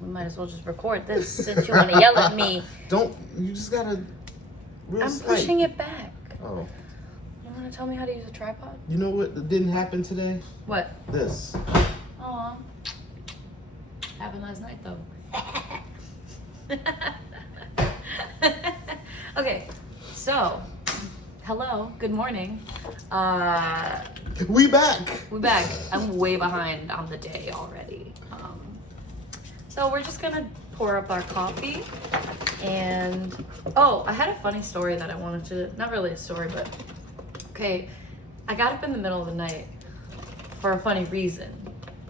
We might as well just record this since you want to yell at me. You just gotta I'm pushing it back. Oh. You want to tell me how to use a tripod? You know what didn't happen today? What? This. Aw. Happened last night, though. Okay, so, hello, good morning. We back. We're back. I'm way behind on the day already. So we're just gonna pour up our coffee, and I had a funny story that I wanted to, not really a story, but okay, I got up in the middle of the night for a funny reason,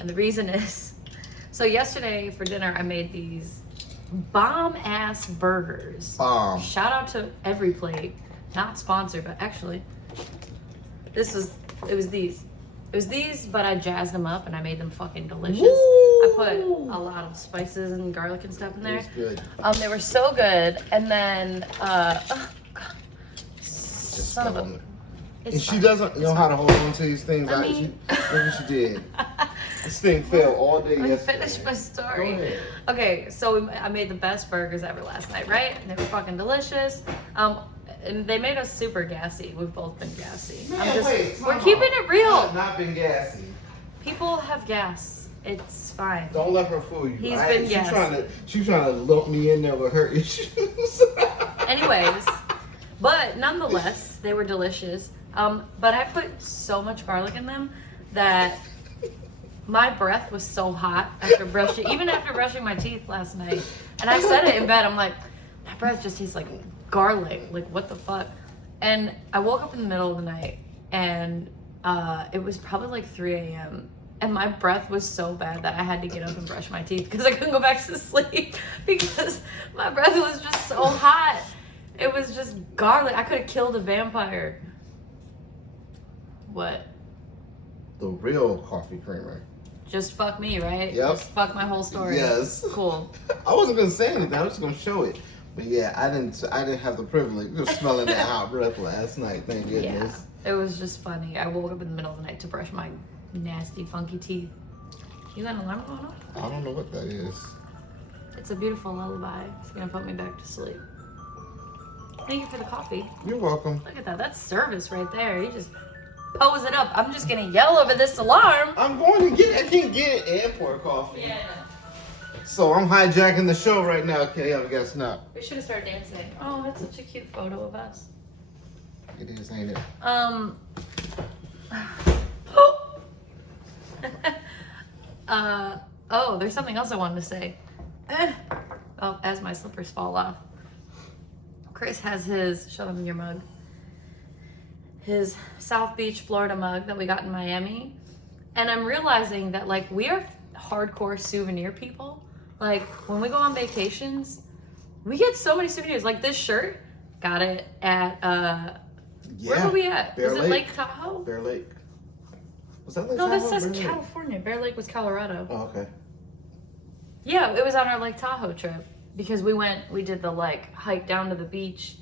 and the reason is, so yesterday for dinner I made these bomb-ass burgers. Bomb. Shout out to Every Plate, not sponsored, but actually, it was these, but I jazzed them up and I made them fucking delicious. Woo! I put a lot of spices and garlic and stuff in there. It was good. They were so good. And then, Just son of fell a... on it. It's And she fine. doesn't know how to hold on to these things. I Maybe mean- she did. This thing fell all day Let me yesterday. finish my story. Go ahead. Okay, so I made the best burgers ever last night, right? And they were fucking delicious. And they made us super gassy. We've both been gassy. We're keeping it I real. have not been gassy. People have gas. It's fine. Don't let her fool you. He's been gassy. She's trying to lump me in there with her issues. Anyways, but nonetheless, they were delicious. But I put so much garlic in them that my breath was so hot after brushing, even after brushing my teeth last night. And I said it in bed. I'm like, my breath just tastes like garlic. Like, what the fuck? And I woke up in the middle of the night, and it was probably like 3 a.m. And my breath was so bad that I had to get up and brush my teeth because I couldn't go back to sleep because my breath was just so hot. It was just garlic. I could have killed a vampire. What? The real coffee creamer. Just fuck me, right? Yep. Just fuck my whole story. Yes. Cool. I wasn't gonna say anything. I was just gonna show it. But yeah, I didn't have the privilege of smelling that hot breath last night. Thank goodness. Yeah. It was just funny. I woke up in the middle of the night to brush my nasty, funky teeth. You got an alarm going off? I don't know what that is. It's a beautiful lullaby. It's gonna put me back to sleep. Thank you for the coffee. You're welcome. Look at that. That's service right there. You just pose it up. I'm just gonna yell over this alarm. I'm going to get it. I can't get it and pour coffee. Yeah. So I'm hijacking the show right now, okay? I guess not. We should have started dancing. Oh, that's such a cute photo of us. It is, ain't it? There's something else I wanted to say. Oh, as my slippers fall off. Chris has show them your mug. His South Beach, Florida mug that we got in Miami. And I'm realizing that, like, we are hardcore souvenir people. Like, when we go on vacations, we get so many souvenirs. Like, this shirt, got it at, where were we at? Bear Was it Lake. Lake Tahoe? Bear Lake. Was that Lake No, that Tahoe? says Bear Lake? California. Bear Lake was Colorado. Oh, okay. Yeah, it was on our Lake Tahoe trip because we did the like hike down to the beach.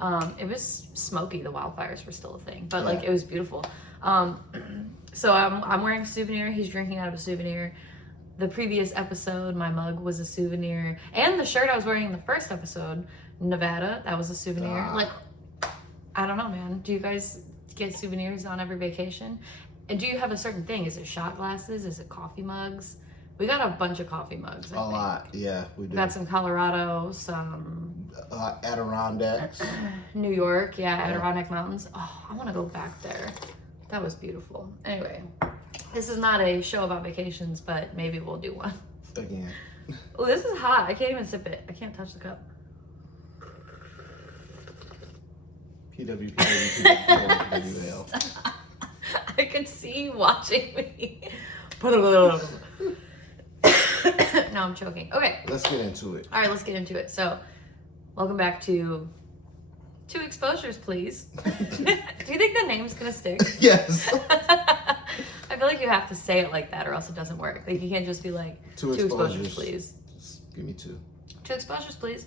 It was smoky. The wildfires were still a thing, but like it was beautiful. So I'm wearing a souvenir. He's drinking out of a souvenir. The previous episode, my mug was a souvenir, and the shirt I was wearing in the first episode, Nevada, that was a souvenir. Like, I don't know, man. Do you guys get souvenirs on every vacation? And do you have a certain thing? Is it shot glasses? Is it coffee mugs? We got a bunch of coffee mugs. I think. Lot, yeah, we do. We got some Colorado, some Adirondacks. New York, Adirondack Mountains. Oh, I want to go back there. That was beautiful. Anyway, this is not a show about vacations, but maybe we'll do one. Again. Oh, this is hot. I can't even sip it. I can't touch the cup. PWL. I could see you watching me. No, I'm choking. Okay. Let's get into it. All right, let's get into it. So, welcome back to Two Exposures, Please. Do you think the name's gonna stick? Yes. I feel like you have to say it like that or else it doesn't work. Like, you can't just be like, Two exposures, please. Just give me two. 2 exposures, please.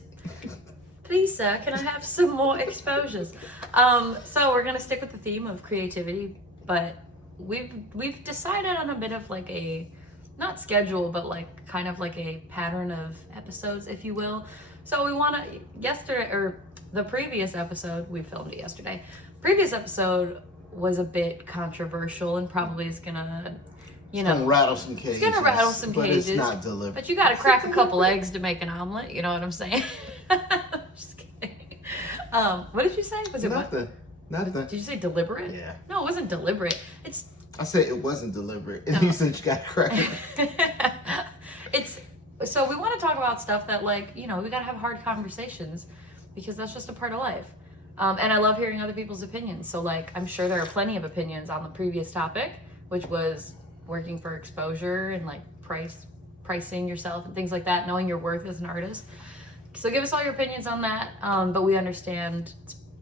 Please, sir, can I have some more exposures? So we're gonna stick with the theme of creativity, but we've decided on a bit of like a not schedule, but like kind of like a pattern of episodes, if you will. So we want to, the previous episode, we filmed it yesterday. Previous episode was a bit controversial and probably is gonna, it's gonna rattle some cages. It's gonna rattle some cages. But it's not deliberate. But you gotta crack a couple eggs to make an omelet, you know what I'm saying? Just kidding. What did you say? Was it Nothing. Did you say deliberate? Yeah. No, it wasn't deliberate. I said it wasn't deliberate. And No. he said you gotta crack it. So we want to talk about stuff that, like, we gotta have hard conversations because that's just a part of life. And I love hearing other people's opinions. So, like, I'm sure there are plenty of opinions on the previous topic, which was working for exposure and like pricing yourself and things like that, knowing your worth as an artist. So give us all your opinions on that. But we understand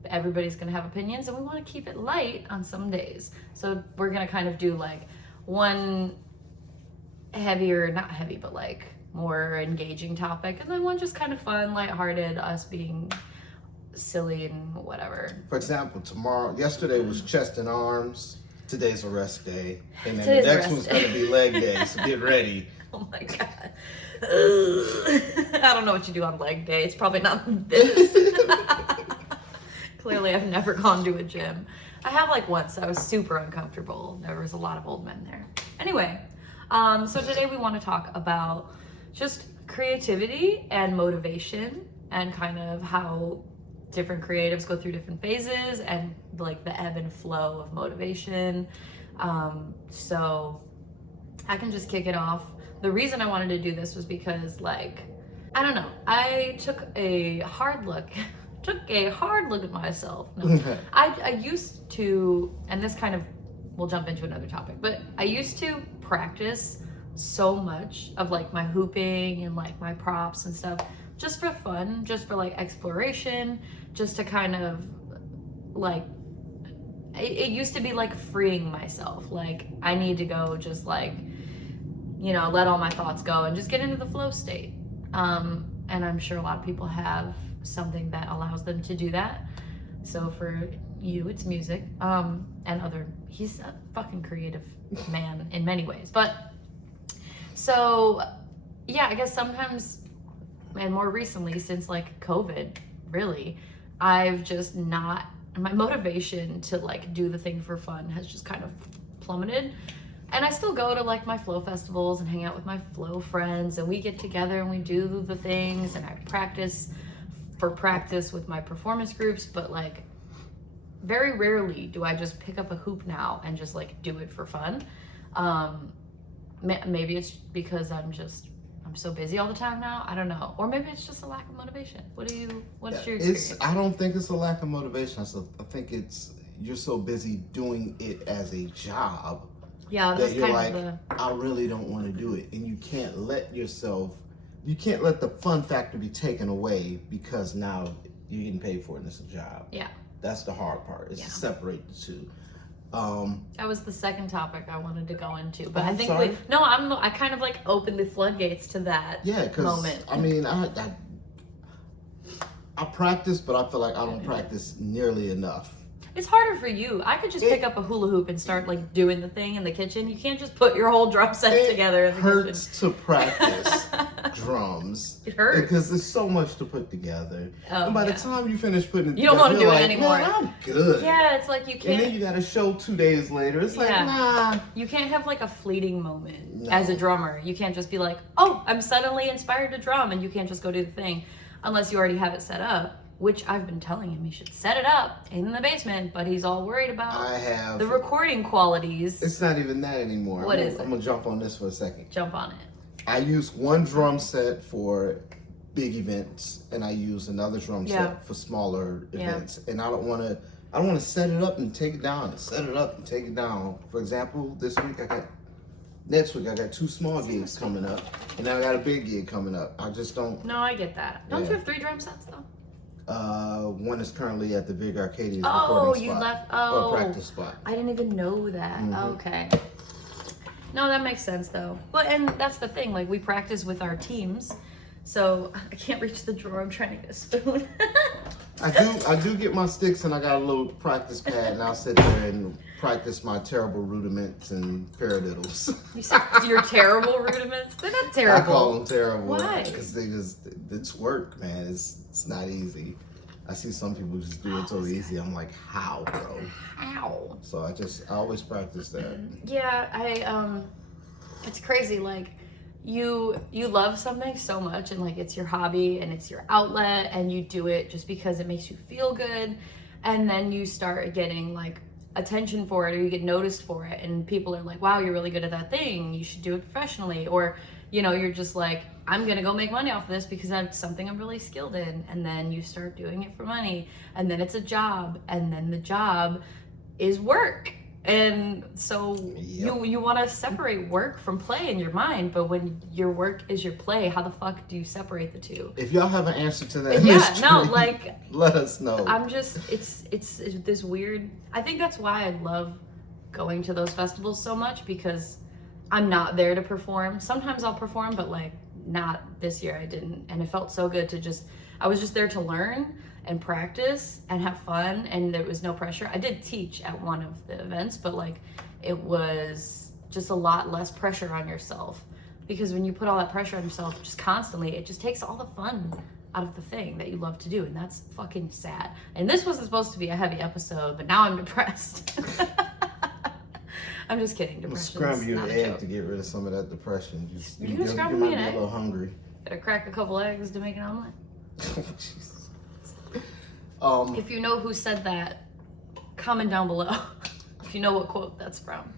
everybody's gonna have opinions and we want to keep it light on some days. So we're gonna kind of do like one heavier, not heavy, but like more engaging topic, and then one just kind of fun, lighthearted, us being silly and whatever. For example, yesterday was chest and arms. Today's a rest day. And then Today's the a next rest one's day. gonna be leg day, so get ready. Oh my god. I don't know what you do on leg day. It's probably not this. Clearly I've never gone to a gym. I have like once. I was super uncomfortable. There was a lot of old men there. Anyway, so today we want to talk about just creativity and motivation and kind of how different creatives go through different phases and like the ebb and flow of motivation. So I can just kick it off. The reason I wanted to do this was because, like, I don't know, I took a hard look at myself. No, I used to, and this kind of, we'll jump into another topic, but I used to practice so much of like my hooping and like my props and stuff just for fun, just for like exploration, just to kind of like, it used to be like freeing myself. Like I need to go just like, let all my thoughts go and just get into the flow state. And I'm sure a lot of people have something that allows them to do that. So for you, it's music. He's a fucking creative man in many ways. But so yeah, I guess sometimes, and more recently since like COVID, really, I've just my motivation to like do the thing for fun has just kind of plummeted. And I still go to like my flow festivals and hang out with my flow friends, and we get together and we do the things, and I practice with my performance groups, but like very rarely do I just pick up a hoop now and just like do it for fun. Maybe it's because I'm so busy all the time now. I don't know. Or maybe it's just a lack of motivation. What's your experience? I don't think it's a lack of motivation. I think you're so busy doing it as a job. Yeah, that's that you're kind like, of I really don't want to do it. And you can't let the fun factor be taken away because now you're getting paid for it and it's a job. Yeah. That's the hard part, is to separate the two. That was the second topic I wanted to go into, but I I think sorry. I kind of like opened the floodgates to that moment. I mean, I practice, but I feel like I don't practice nearly enough. It's harder for you. I could just pick up a hula hoop and start like doing the thing in the kitchen. You can't just put your whole drum set together in the kitchen. It hurts to practice drums. It hurts. Because there's so much to put together. Oh, and by the time you finish putting it you don't together, want to do you're it like, anymore. Man, I'm good. Yeah, it's like you can't. And then you got a show 2 days later. It's like, nah. You can't have like a fleeting moment No. as a drummer. You can't just be like, oh, I'm suddenly inspired to drum, and you can't just go do the thing unless you already have it set up. Which I've been telling him he should set it up in the basement, but he's all worried about the recording qualities. It's not even that anymore. What is it? I'm going to jump on this for a second. Jump on it. I use one drum set for big events, and I use another drum set for smaller events. And I don't want to set it up and take it down, and set it up and take it down. For example, next week I got 2 small gigs coming up, and then I got a big gig coming up. I just don't. No, I get that. Don't you have 3 drum sets though? One is currently at the Big Arcadia's Oh, recording you spot. left. Or Oh, practice spot. I didn't even know that. Okay. No, that makes sense though. Well, and that's the thing. Like we practice with our teams, so I can't reach the drawer. I'm trying to get a spoon. I do get my sticks, and I got a little practice pad, and I'll sit there and practice my terrible rudiments and paradiddles. You said your terrible rudiments? They're not terrible. I call them terrible. Why? Because it's work, man. It's not easy. I see some people just do it so easy. I'm like, how, bro? How? So I always practice that. Yeah, it's crazy. Like, you love something so much, and like it's your hobby and it's your outlet, and you do it just because it makes you feel good, and then you start getting like attention for it, or you get noticed for it, and people are like, wow, you're really good at that thing, you should do it professionally. Or you're just like, I'm gonna go make money off of this because that's something I'm really skilled in. And then you start doing it for money, and then it's a job, and then the job is work. And so you want to separate work from play in your mind, but when your work is your play, how the fuck do you separate the two? If y'all have an answer to that mystery, let us know. I'm just, it's this weird, I think that's why I love going to those festivals so much, because I'm not there to perform. Sometimes I'll perform, but like not this year I didn't. And it felt so good to I was just there to learn and practice and have fun, and there was no pressure. I did teach at one of the events, but like it was just a lot less pressure on yourself, because when you put all that pressure on yourself just constantly, it just takes all the fun out of the thing that you love to do, and that's fucking sad. And this wasn't supposed to be a heavy episode, but now I'm depressed. I'm just kidding. Depression. Scramble your egg to get rid of some of that depression. You can scramble me an egg. You might be a little hungry. Better crack a couple eggs to make an omelet. Jesus. If you know who said that, comment down below. If you know what quote that's from.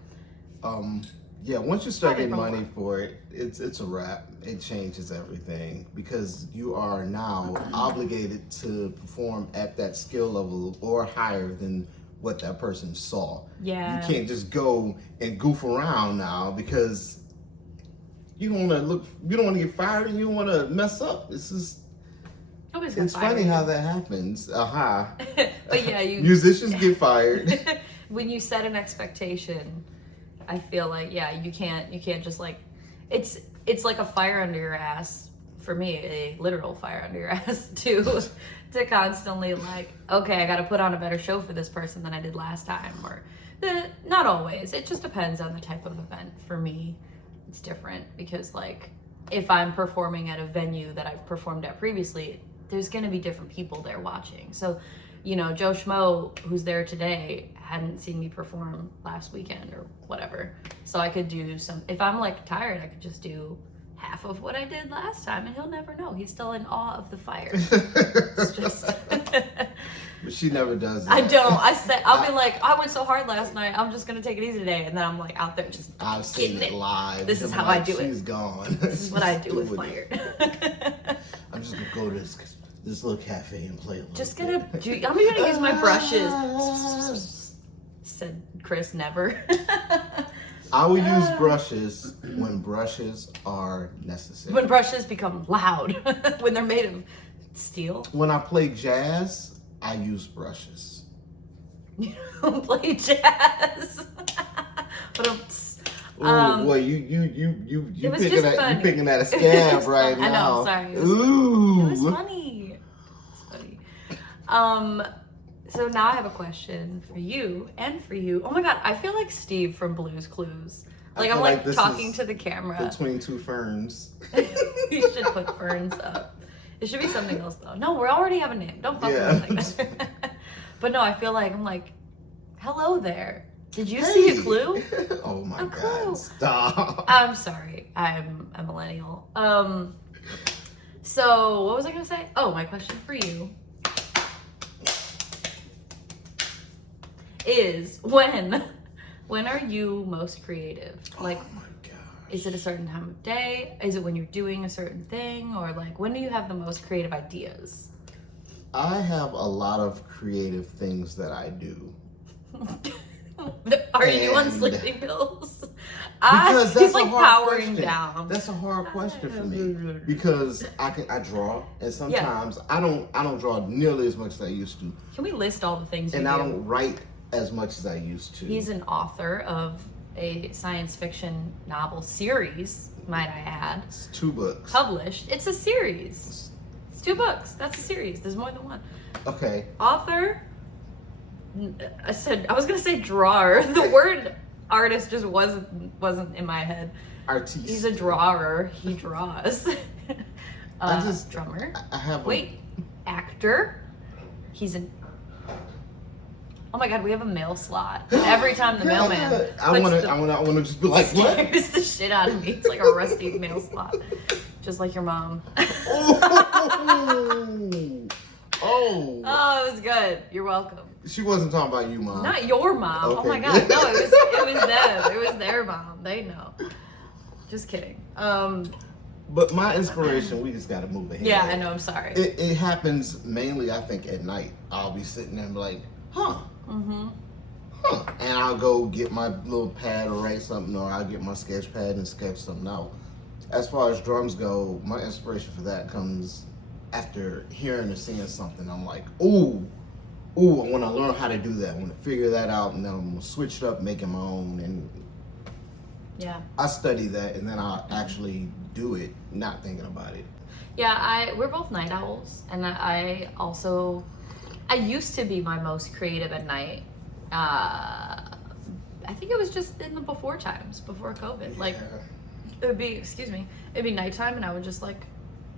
Yeah, once you start getting money for it, it's a wrap. It changes everything, because you are now obligated to perform at that skill level or higher than what that person saw. Yeah. You can't just go and goof around now, because you don't want to get fired, and you don't want to mess up. It's funny how that happens. But yeah, musicians get fired. When you set an expectation, I feel like you can't just like, it's like a fire under your ass, for me, a literal fire under your ass to constantly like, okay, I got to put on a better show for this person than I did last time. Or not always. It just depends on the type of event. For me, it's different, because like if I'm performing at a venue that I've performed at previously, there's going to be different people there watching. So, Joe Schmo, who's there today, hadn't seen me perform last weekend or whatever. So I could do if I'm like tired, I could just do half of what I did last time, and he'll never know. He's still in awe of the fire. It's just... But she never does that. I don't. I'll be like, I went so hard last night, I'm just going to take it easy today. And then I'm like out there just I've seen it live. This is how I do it. She's gone. This is what I do with fire. I'm just going to go to this little cafe and play a little Just gonna I'm gonna use my brushes. Said Chris never. I will use brushes when brushes are necessary. When brushes become loud. When they're made of steel. When I play jazz, I use brushes. You don't play jazz. Boy, you picking at a scab right now. I know, sorry. Ooh. It was funny. So now I have a question for you and for you. Oh my god, I feel like Steve from Blue's Clues. Like I'm like talking to the camera. Between two ferns. You should put ferns up. It should be something else though. No, we already have a name. Don't fuck with me like that. But no, I feel like I'm like, hello there. Did you see a clue? Oh my god, stop. I'm sorry. I'm a millennial. So what was I gonna say? Oh, my question for you is when are you most creative? Like, oh my gosh. Is it a certain time of day? Is it when you're doing a certain thing? Or like, when do you have the most creative ideas? I have a lot of creative things that I do. Are you on sleeping pills? Because that's he's like a hard powering question. down. That's a hard question for me, because I draw, and sometimes I don't draw nearly as much as I used to. Can we list all the things? And I don't write as much as I used to. He's an author of a science fiction novel series, might I add. It's 2 books. Published. It's a series. It's 2 books. That's a series. There's more than one. Okay. Author. I was gonna say drawer. The word artist just wasn't in my head. Artiste. He's a drawer. He draws. Drummer. I have. Actor. He's an. Oh my God, we have a mail slot. Every time the mailman. I want to just be like, what? Scares the shit out of me. It's like a rusty mail slot, just like your mom. Oh, it was good. You're welcome. She wasn't talking about you, Mom. Not your mom. Okay. Oh my God, no, it was them. It was their mom. They know. Just kidding. But my inspiration, we just got to move ahead. Yeah, I know. I'm sorry. It happens mainly, I think, at night. I'll be sitting there and be like, huh. Mm-hmm. Huh. And I'll go get my little pad or write something, or I'll get my sketch pad and sketch something out. As far as drums go, my inspiration for that comes after hearing or seeing something. I'm like, ooh, I want to learn how to do that. I want to figure that out, and then I'm going to switch it up, make it my own. And yeah, I study that, and then I'll actually do it, not thinking about it. Yeah, we're both night owls, and I used to be my most creative at night. I think it was just in the before times, before COVID. Yeah. Like, it'd be nighttime, and I would just like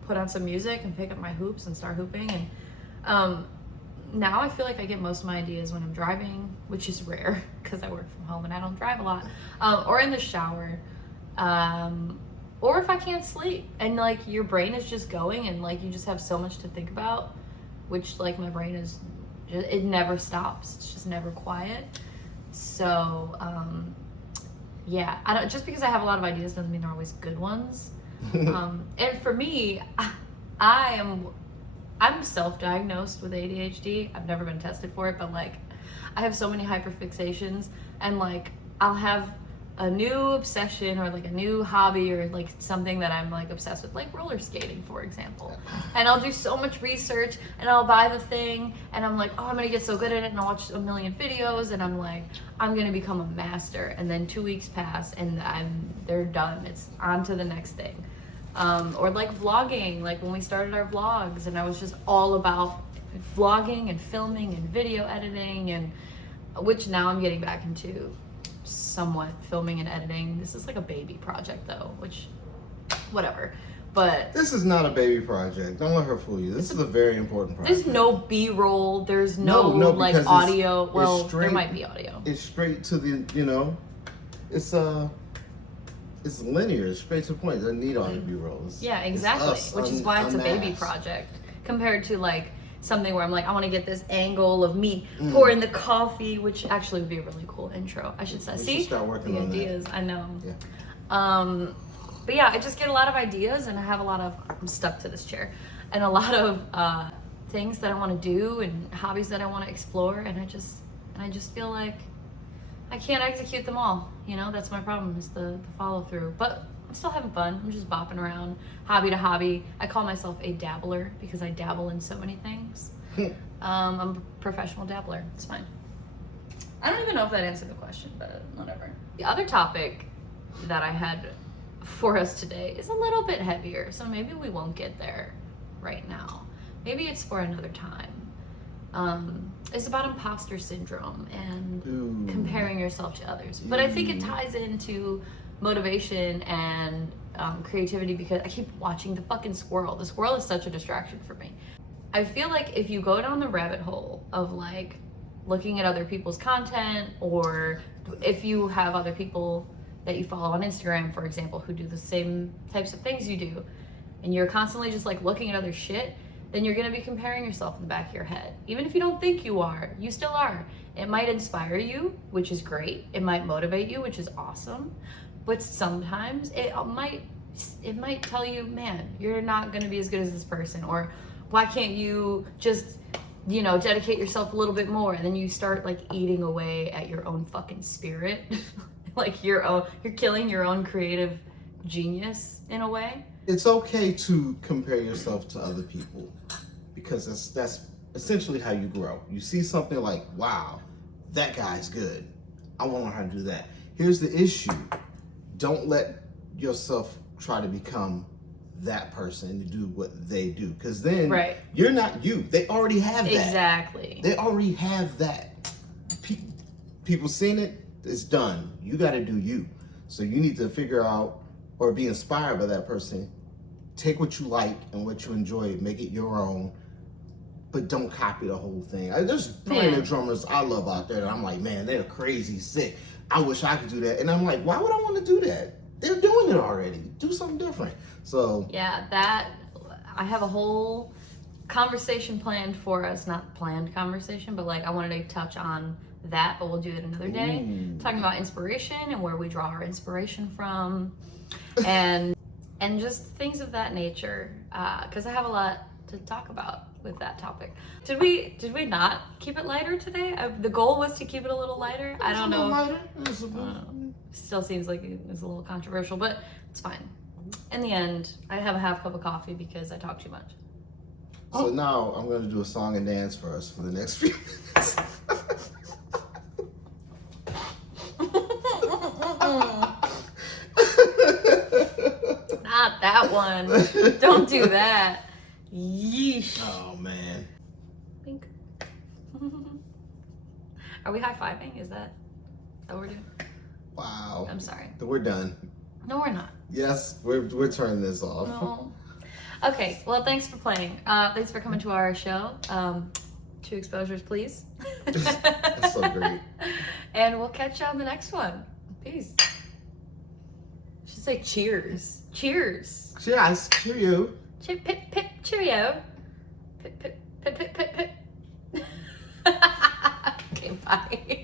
put on some music and pick up my hoops and start hooping. And now I feel like I get most of my ideas when I'm driving, which is rare because I work from home and I don't drive a lot, or in the shower, or if I can't sleep and like your brain is just going and like you just have so much to think about, which like my brain is, it never stops. It's just never quiet. So yeah, I don't, just because I have a lot of ideas doesn't mean they're always good ones. And for me, I'm self-diagnosed with ADHD. I've never been tested for it, but like I have so many hyperfixations, and like I'll have a new obsession or like a new hobby or like something that I'm like obsessed with, like roller skating, for example. And I'll do so much research and I'll buy the thing and I'm like, oh, I'm gonna get so good at it, and I'll watch a million videos and I'm like, I'm gonna become a master. And then 2 weeks pass and they're done. It's on to the next thing. Or like vlogging, like when we started our vlogs and I was just all about vlogging and filming and video editing, and which now I'm getting back into somewhat filming and editing. This is like a baby project though, which whatever. But this is not a baby project. Don't let her fool you. This is a very important project. There's no B-roll. There's no like audio. Well, there might be audio. It's straight to the, it's linear. It's straight to the point. It doesn't need all the B-rolls. Yeah, exactly. Which is why it's a baby project compared to like something where I'm like, I want to get this angle of me pouring the coffee, which actually would be a really cool intro. I should say. We See, should start working on ideas. That. I know. Yeah. But yeah, I just get a lot of ideas, and I have I'm stuck to this chair, and a lot of things that I want to do and hobbies that I want to explore, and I just feel like I can't execute them all. That's my problem, is the follow through. But I'm still having fun. I'm just bopping around, hobby to hobby. I call myself a dabbler because I dabble in so many things. I'm a professional dabbler. It's fine. I don't even know if that answered the question, but whatever. The other topic that I had for us today is a little bit heavier, so maybe we won't get there right now. Maybe it's for another time. It's about imposter syndrome and comparing yourself to others. But I think it ties into motivation and creativity, because I keep watching the fucking squirrel. The squirrel is such a distraction for me. I feel like if you go down the rabbit hole of like looking at other people's content, or if you have other people that you follow on Instagram, for example, who do the same types of things you do, and you're constantly just like looking at other shit, then you're gonna be comparing yourself in the back of your head. Even if you don't think you are, you still are. It might inspire you, which is great. It might motivate you, which is awesome. But sometimes it might tell you, man, you're not gonna be as good as this person, or why can't you just, dedicate yourself a little bit more? And then you start like eating away at your own fucking spirit. Like you're killing your own creative genius in a way. It's okay to compare yourself to other people, because that's essentially how you grow. You see something like, wow, that guy's good. I want to learn how to do that. Here's the issue. Don't let yourself try to become that person to do what they do. Because then Right. you're not you. They already have that. Exactly. They already have that. People seen it, it's done. You got to do you. So you need to figure out or be inspired by that person. Take what you like and what you enjoy, make it your own, but don't copy the whole thing. There's plenty of drummers I love out there that I'm like, man, they're crazy sick. I wish I could do that. And I'm like, why would I want to do that? They're doing it already. Do something different. So yeah, that I have a whole conversation planned for us. Not planned conversation, but like I wanted to touch on that, but we'll do it another day. Talking about inspiration and where we draw our inspiration from, and just things of that nature. Because I have a lot to talk about with that topic. Did we not keep it lighter today? The goal was to keep it a little lighter. I don't know. Still seems like it's a little controversial, but it's fine. In the end, I have a half cup of coffee because I talk too much. So now I'm going to do a song and dance for us for the next few minutes. Not that one. Don't do that. Yeesh. Oh, man. Pink. Are we high-fiving? Is that what we're doing? Wow. I'm sorry. We're done. No, we're not. Yes, we're turning this off. No. Okay, well, thanks for playing. Thanks for coming to our show. 2 exposures, please. That's so great. And we'll catch you on the next one. Peace. I should say cheers. Cheers. Cheers. Cheerio. Pip, pip, cheerio. Pip, pip, pip, pip, pip, pip. Okay, bye.